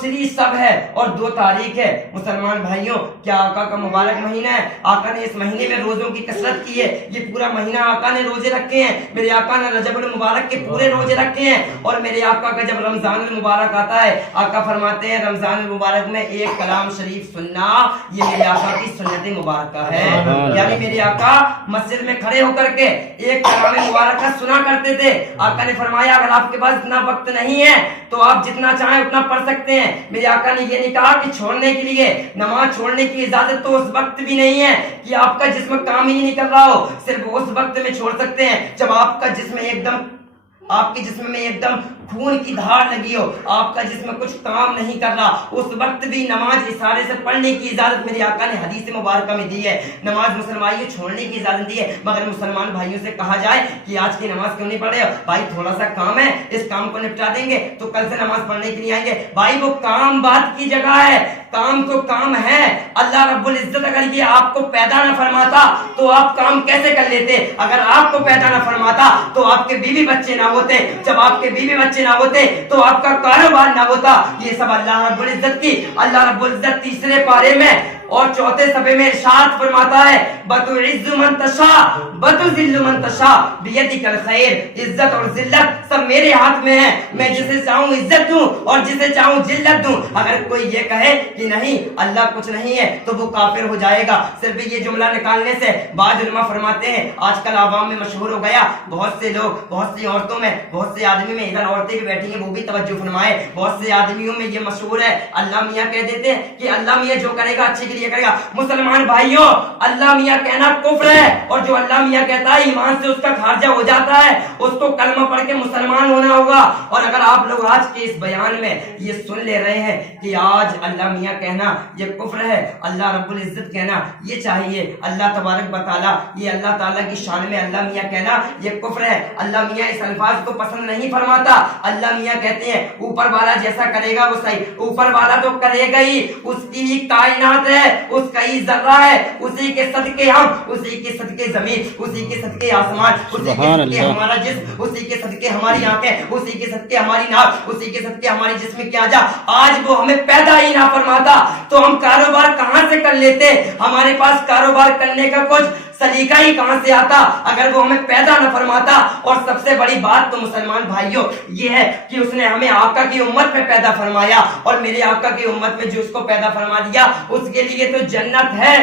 سری سب ہے اور 2 تاریخ ہے۔ مسلمان بھائیوں، کیا آقا کا مبارک مہینہ ہے؟ آقا نے اس مہینے میں روزوں کی کثرت کی ہے۔ یہ پورا مہینہ آقا نے روزے رکھے ہیں۔ میرے آقا نے رجب المبارک کے پورے روزے رکھے ہیں، اور میرے آقا کا جب رمضان المبارک آتا ہے، آقا فرماتے ہیں رمضان المبارک میں ایک کلام شریف سننا یہ میرے آقا کی سنت مبارکہ ہے۔ یعنی میرے آقا مسجد میں کھڑے ہو کر کے ایک کلام مبارکہ سنا کرتے تھے۔ آقا نے فرمایا اگر آپ کے پاس اتنا وقت نہیں ہے تو آپ جتنا چاہیں اتنا پڑھ سکتے ہیں۔ میرے آقا نے یہ نہیں کہا کہ چھوڑنے کے لیے نماز چھوڑنے کی اجازت تو اس وقت بھی نہیں ہے کہ آپ کا جسم کام ہی نہیں کر رہا ہو، صرف اس وقت میں چھوڑ سکتے ہیں جب آپ کا جسم ایک دم، آپ کے جسم میں ایک دم خون کی دھار لگی ہو، آپ کا جسم کچھ کام نہیں کر رہا، اس وقت بھی نماز اشارے سے پڑھنے کی اجازت میرے آقا نے حدیث مبارکہ میں دی ہے۔ نماز مسلمانوں چھوڑنے کی اجازت دی ہے، مگر مسلمان بھائیوں سے کہا جائے کہ آج کی نماز کیوں نہیں پڑھ رہے ہو؟ بھائی تھوڑا سا کام ہے، اس کام کو نپٹا دیں گے تو کل سے نماز پڑھنے کے لیے آئیں گے۔ بھائی وہ کام بات کی جگہ ہے، کام تو کام ہے۔ اللہ رب العزت اگر یہ آپ کو پیدا نہ فرماتا تو آپ کام کیسے کر لیتے؟ اگر آپ کو پیدا نہ فرماتا تو آپ کے بیوی بچے نہ ہوتے، جب آپ کے بیوی بچے نہ ہوتے تو آپ کا کاروبار نہ ہوتا۔ یہ سب اللہ رب العزت کی، اللہ رب العزت تیسرے پارے میں اور 4 صفحے میں ارشاد فرماتا ہے بتعز من تشاء بتذل من تشاء بیدک الخیر، عزت اور ذلت سب میرے ہاتھ میں ہے، میں جسے چاہوں عزت دوں اور جسے چاہوں ذلت دوں۔ اگر کوئی یہ کہے کہ نہیں اللہ کچھ نہیں ہے تو وہ کافر ہو جائے گا۔ صرف یہ جملہ نکالنے سے بعض علماء فرماتے ہیں آج کل عوام میں مشہور ہو گیا، بہت سے لوگ، بہت سی عورتوں میں، بہت سے آدمی میں، ادھر عورتیں بھی بیٹھی ہیں وہ بھی توجہ فرمائے، بہت سے آدمیوں میں یہ مشہور ہے اللہ میاں کہہ دیتے ہیں کہ اللہ میاں جو کرے گا اچھے کے لیے کرے گا۔ مسلمان بھائیوں اللہ میاں کہنا کفر ہے، اور جو اللہ میاں کہتا ہے ایمان سے اس کا خارجہ ہو جاتا ہے، اس کو کلمہ پڑھ کے مسلمان ہونا ہوگا۔ اور اگر آپ لوگ آج کے اس بیان میں یہ سن لے رہے ہیں کہ آج اللہ میاں کہنا یہ کفر ہے، اللہ رب العزت کہنا یہ چاہیے، اللہ تبارک و تعالیٰ، یہ اللہ تعالیٰ کی شان میں اللہ میاں کہنا یہ کفر ہے، اللہ میاں اس الفاظ کو پسند نہیں فرماتا۔ اللہ میاں کہتے ہیں اوپر والا جیسا کرے گا وہ صحیح، اوپر والا تو کرے گا ہی، اس کی کائنات ہے، اس کا ہی ذرہ ہے، اسی کے صدقے ہم، اسی کے صدقے زمین، اسی کے صدقے آسمان، اسی کے صدقے ہمارا جسم، اسی کے صدقے ہماری آنکھیں، اسی کے صدقے ہماری ناک، اسی کے صدقے ہماری جسم کی اعضاء۔ آج وہ ہمیں پیدا ہی نہ فرماتا تو ہم کاروبار کہاں سے کر لیتے؟ ہمارے پاس کاروبار کرنے کا کچھ سلیقہ ہی کہاں سے آتا اگر وہ ہمیں پیدا نہ فرماتا؟ اور سب سے بڑی بات تو مسلمان بھائیوں یہ ہے کہ اس نے ہمیں آقا کی امت میں پیدا فرمایا، اور میرے آقا کی امت میں جو اس کو پیدا فرما دیا اس کے لیے تو جنت ہے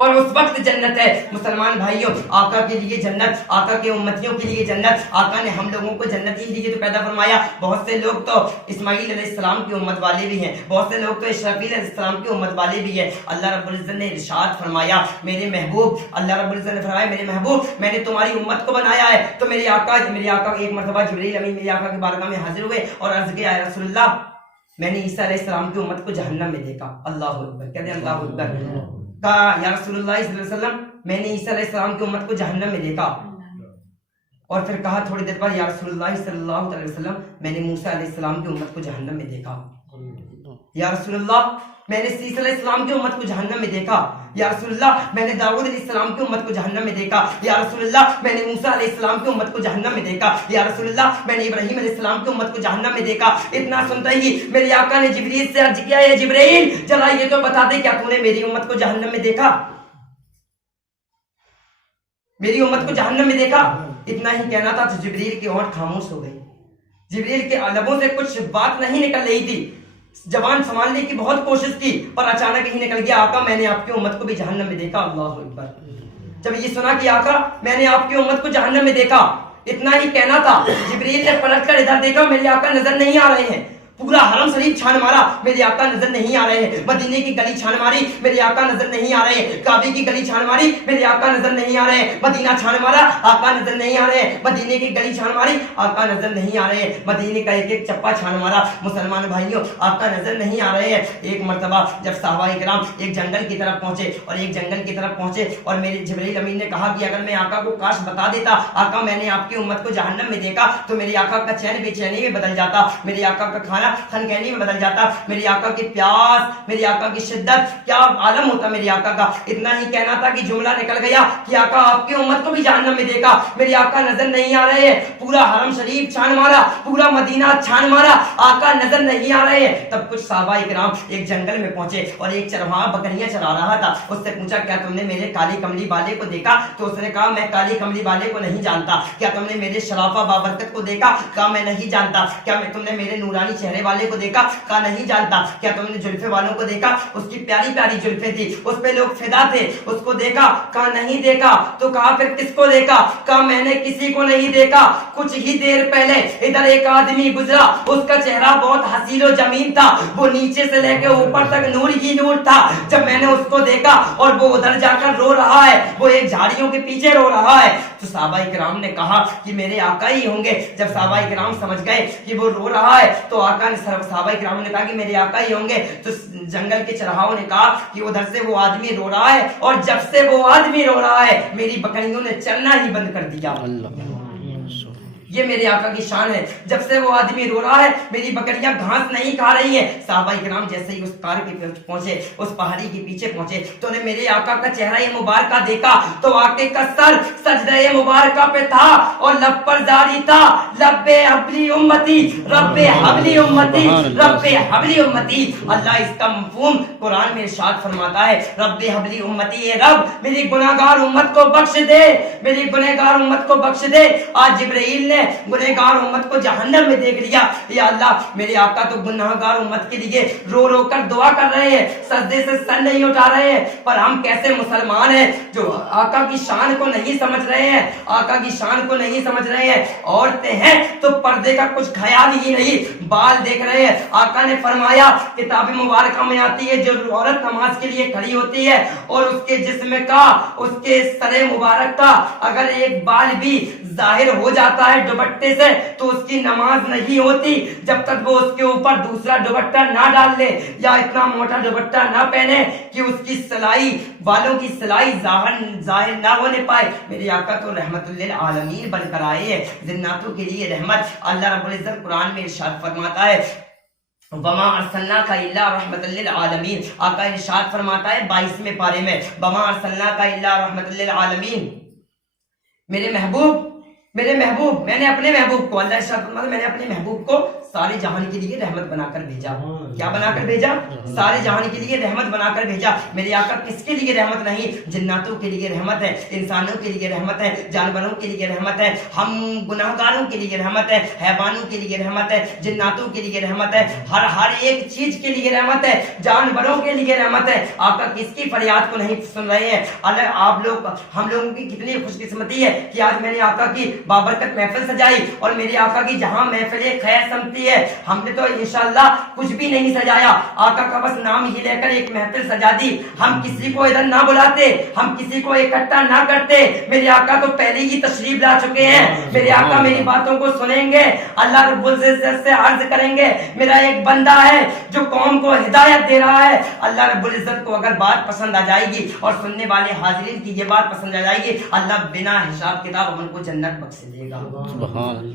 اور اس وقت جنت ہے۔ مسلمان بھائیوں آقا کے لیے جنت، آقا کے امتیوں کے لیے جنت، آقا نے ہم لوگوں کو جنت ہی لیے تو پیدا فرمایا۔ بہت سے لوگ تو اسماعیل علیہ السلام کی امت والے بھی ہیں، بہت سے لوگ تو اسرافیل علیہ السلام کی امت والے بھی ہیں۔ اللہ رب العزت نے ارشاد فرمایا میرے محبوب، اللہ رب العزت نے فرمایا میرے محبوب میں نے تمہاری امت کو بنایا ہے۔ تو میرے آقا ایک مرتبہ جبرائیل امین میرے آقا کی بارگاہ میں حاضر ہوئے اور عرض کیا یا رسول اللہ میں نے عیسیٰ علیہ السلام کی امت کو جہنم میں دیکھا۔ اللہ اکبر، کہتے ہیں اللہ اکبر۔ کہا یا رسول اللہ صلی اللہ علیہ وسلم میں نے عیسیٰ علیہ السلام کی امت کو جہنم میں دیکھا، اور پھر کہا تھوڑی دیر بعد یا رسول اللہ صلی اللہ علیہ وسلم میں نے موسیٰ علیہ السلام کی امت کو جہنم میں دیکھا۔ یا رسول اللہ میں نے عیسیٰ علیہ السلام کی امت کو جہنم میں دیکھا۔ یا رسول اللہ میں نے داؤد علیہ السلام کی امت کو جہنم میں دیکھا۔ یا رسول اللہ میں نے موسیٰ علیہ السلام کی امت کو جہنم میں دیکھا۔ یا رسول اللہ میں نے ابراہیم علیہ السلام کی امت کو جہنم میں دیکھا۔ اتنا سنتا ہی میرے آقا نے جبریل سے عرض کیا ہے جبریل ذرا یہ تو بتا دے کیا تو نے میری امت کو جہنم میں دیکھا؟ میری امت کو جہنم میں دیکھا؟ اتنا ہی کہنا تھا تو جبریل کی ہونٹ خاموش ہو گئی، جبریل کے لبوں سے کچھ بات نہیں نکل رہی تھی، زبان سنبھالنے کی بہت کوشش کی پر اچانک ہی نکل گیا آقا میں نے آپ کی امت کو بھی جہنم میں دیکھا۔ اللہ اکبر۔ جب یہ سنا کہ آقا میں نے آپ کی امت کو جہنم میں دیکھا، اتنا ہی کہنا تھا جبریل نے پلٹ کر ادھر دیکھا میرے آقا نظر نہیں آ رہے ہیں، پورا حرم شریف چھان مارا میرے آقا نظر نہیں آ رہے ہیں، مدینے کی گلی چھان ماری میرے آقا نظر نہیں آ رہے ہیں، کعبے کی گلی چھان ماری میرے آقا نظر نہیں آ رہے ہیں، مدینہ چھان مارا آقا نظر نہیں آ رہے ہیں، مدینے کی گلی چھان ماری آقا نظر نہیں آ رہے ہیں، مدینے کا ایک ایک چپا چھان مارا مسلمان بھائیوں آقا نظر نہیں آ رہے ہیں۔ ایک مرتبہ جب صحابہ کرام ایک جنگل کی طرف پہنچے اور ایک جنگل کی طرف پہنچے اور میرے جبرائیل امین نے کہا کہ اگر میں آقا کو کاش بتا دیتا آقا میں نے آپ کی امت کو جہنم میں دیکھا تو میرے آقا کا چین بے چینی میں بدل جاتا، میرے آقا کا کھانا خانہ خنقینی میں بدل جاتا. میری آقا کی پیاس, میری آقا کی شدت, کیا عالم ہوتا میری آقا کا. اتنا ہی کہنا تھا کہ جملہ نکل گیا کہ آقا آپ کی امت کو بھی جہنم میں دیکھا. میری آقا نظر نہیں آ رہے ہیں, پورا حرم شریف چھان مارا, پورا مدینہ چھان مارا, آقا نظر نہیں آ رہے ہیں. تب کچھ صحابہ اکرام ایک جنگل میں پہنچے اور ایک چرواہا بکریاں چرا رہا تھا. اس سے پوچھا کیا تم نے میرے کالی کملی والے کو دیکھا؟ تو اس نے کہا میں کالی کملی والے کو نہیں جانتا. کیا تم نے میرے شرافہ بابرکت کو دیکھا؟ کہا میں نہیں جانتا. کیا تم نے میرے نورانی چہرے والے کو دیکھا؟ کہا نہیں جانتا. کیا تم نے زلفے والوں کو دیکھا؟ اس کی پیاری پیاری زلفیں تھی, اس پہ لوگ فدا تھے, اس کو دیکھا؟ کہا نہیں دیکھا. تو کہا پھر کس کو دیکھا؟ کہا میں نے کسی کو نہیں دیکھا. کچھ ہی دیر پہلے ادھر ایک آدمی گزرا, اس کا چہرہ بہت حسین و جمیل تھا, وہ نیچے سے لے کے اوپر تک نور ہی نور تھا. جب میں نے اس کو دیکھا اور وہ ادھر جا کر رو رہا ہے, وہ ایک جھاڑیوں کے پیچھے رو رہا ہے, تو صحابہ کرام نے کہا کہ میرے آقا ہی ہوں گے. جب صحابہ کرام سمجھ گئے کہ وہ رو رہا ہے تو آقا نے صحابہ کرام نے کہا کہ میرے آقا ہی ہوں گے. تو جنگل کے چرواہوں نے کہا کہ ادھر سے وہ آدمی رو رہا ہے, اور جب سے وہ آدمی رو رہا ہے میری بکریوں نے چلنا ہی بند کر دیا. یہ میرے آقا کی شان ہے. جب سے وہ آدمی رو رہا ہے میری بکریاں گھاس نہیں کھا رہی ہیں. صحابہ کرام جیسے ہی اس پہاڑ کے پہنچے, اس پہاڑی کے پیچھے پہنچے, تو نے میرے آقا کا چہرہ مبارکہ دیکھا تو آقے کا سر سجدہ مبارکہ پہ تھا اور لب پر جاری تھا, رب حبلی امتی, رب حبلی امتی, رب حبلی امتی. اللہ اس کا مفہوم قرآن میں ارشاد فرماتا ہے, رب حبلی امتی, اے رب میری گناہگار امت کو بخش دے, میری گناہگار امت کو بخش دے. آج جبرائیل نے گنہگار امت کو جہنم میں دیکھ لیا. یا اللہ میرے آقا تو گنہگار امت کے لیے رو رو کر دعا کر رہے ہیں, سجدے سے سر نہیں اٹھا رہے ہیں, پر ہم کیسے مسلمان ہیں جو آقا کی شان کو نہیں سمجھ رہے ہیں, آقا کی شان کو نہیں سمجھ رہے ہیں. عورتیں ہیں تو پردے کا کچھ خیال ہی نہیں, بال دیکھ رہے ہیں. آقا نے فرمایا کتاب مبارکہ میں آتی ہے جو عورت نماز کے لیے کھڑی ہوتی ہے اور اس کے جسم کا, اس کے سر مبارک کا اگر ایک بال بھی ظاہر ہو جاتا ہے دوپٹے سے تو اس کی نماز نہیں ہوتی جب تک وہ اس کے اوپر دوسرا دوپٹہ نہ ڈال لے یا اتنا موٹا دوپٹہ نہ پہنے کہ اس کی سلائی, بالوں کی سلائی ظاہر نہ ہونے پائے. میرے آقا تو رحمت للعالمین بن کر آئے ہیں, جناتوں کے لیے رحمت. اللہ رب العزت قرآن میں ارشاد فرماتا ہے وما ارسلناک الا رحمت للعالمین. آقا ارشاد فرماتا ہے 22ویں پارے میں, وما ارسلناک الا رحمت للعالمین. میرے محبوب, میرے محبوب, میں نے اپنے محبوب کو, اللہ ارشاد فرماتا ہے میں نے اپنے محبوب کو سارے جہان کے لیے رحمت بنا کر بھیجا. کیا بنا کر بھیجا؟ سارے جہان کے لیے رحمت بنا کر بھیجا. میرے آقا کس کے لیے رحمت نہیں؟ جناتوں کے لیے رحمت ہے, انسانوں کے لیے رحمت ہے, جانوروں کے لیے رحمت ہے, ہم گناہگاروں کے لیے رحمت ہے, حیوانوں کے لیے رحمت ہے, جناتوں کے لیے رحمت ہے, ہر ایک چیز کے لیے رحمت ہے, جانوروں کے لیے رحمت ہے. آقا کس کی فریاد کو نہیں سن رہے ہیں؟ اللہ آپ لوگ, ہم لوگوں کی کتنی خوش قسمتی ہے کہ آج میں نے آقا کی بابرکت محفل سجائی اور میرے آقا کی جہاں محفل خیر سمتی ہے. ہم نے تو انشاءاللہ کچھ بھی نہیں سجایا, آقا کا بس نام ہی لے کر ایک محفل سجا دی. ہم کسی کو ادھر نہ بلاتے, ہم کسی کو اکٹھا نہ کرتے. میرے آقا تو پہلے ہی تشریف لا چکے ہیں. میرے آقا میری باتوں کو سنیں گے, اللہ رب العزت سے عرض کریں گے میرا ایک بندہ ہے جو قوم کو ہدایت دے رہا ہے. اللہ رب العزت کو اگر بات پسند آ جائے گی اور سننے والے حاضرین کی یہ بات پسند آ جائے گی, اللہ بنا حساب کتاب ان کو جنت بخش دے گا.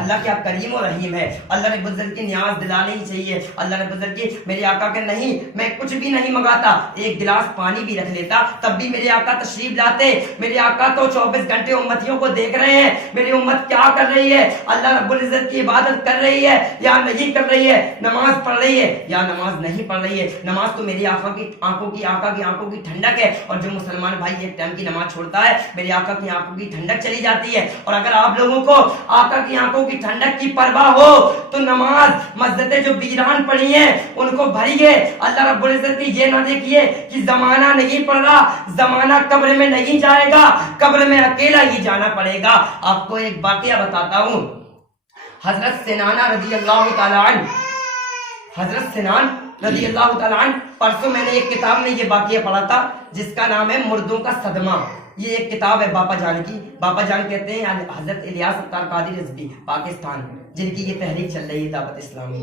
اللہ کیا کریم و رحیم ہے. اللہ رب العزت کی نیاز دلانی ہی چاہیے. اللہ رب العزت کی, میرے آقا کے نہیں میں کچھ بھی نہیں منگاتا, ایک گلاس پانی بھی رکھ لیتا تب بھی میرے آقا تشریف لاتے. میرے آقا تو 24 گھنٹے امتیوں کو دیکھ رہے ہیں میری امت کیا کر رہی ہے, اللہ رب العزت کی عبادت کر رہی ہے یا نہیں کر رہی ہے, نماز پڑھ رہی ہے یا نماز نہیں پڑھ رہی ہے. نماز تو میری آقا کی آنکھوں کی ٹھنڈک ہے, اور جو مسلمان بھائی ایک ٹائم کی نماز چھوڑتا ہے میری آقا کی آنکھوں کی ٹھنڈک چلی جاتی ہے. اور اگر آپ لوگوں کو آقا کی آنکھوں کی ٹھنڈک کی پرواہ ہو تو نماز مسجدیں جو ویران پڑی ہیں ان کو بھریے. اللہ رب العزت کی یہ نہ دیکھیے کہ زمانہ نہیں پڑ رہا, زمانہ قبر میں نہیں جائے گا, قبر میں اکیلا ہی جانا پڑے گا. آپ کو ایک واقعہ بتاتا ہوں. حضرت سنانہ رضی اللہ تعالیٰ عنہ, حضرت سنان رضی اللہ تعالیٰ عنہ, پرسوں میں نے ایک کتاب میں یہ واقعہ پڑھا تھا جس کا نام ہے مردوں کا صدمہ. یہ ایک کتاب ہے باپا جان کی. باپا جان کہتے ہیں حضرت الیاس ستار قادری رضوی پاکستان, جن کی یہ تحریک چل رہی ہے دعوت اسلامی.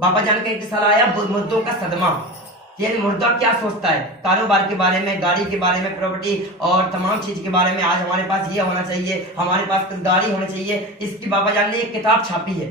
باپا جان کا ایک رسالہ آیا مردوں کا صدمہ, یعنی مردہ کیا سوچتا ہے کاروبار کے بارے میں, گاڑی کے بارے میں, پراپرٹی اور تمام چیز کے بارے میں. آج ہمارے پاس یہ ہونا چاہیے, ہمارے پاس گاڑی ہونا چاہیے. اس کی بابا جان نے ایک کتاب چھاپی ہے.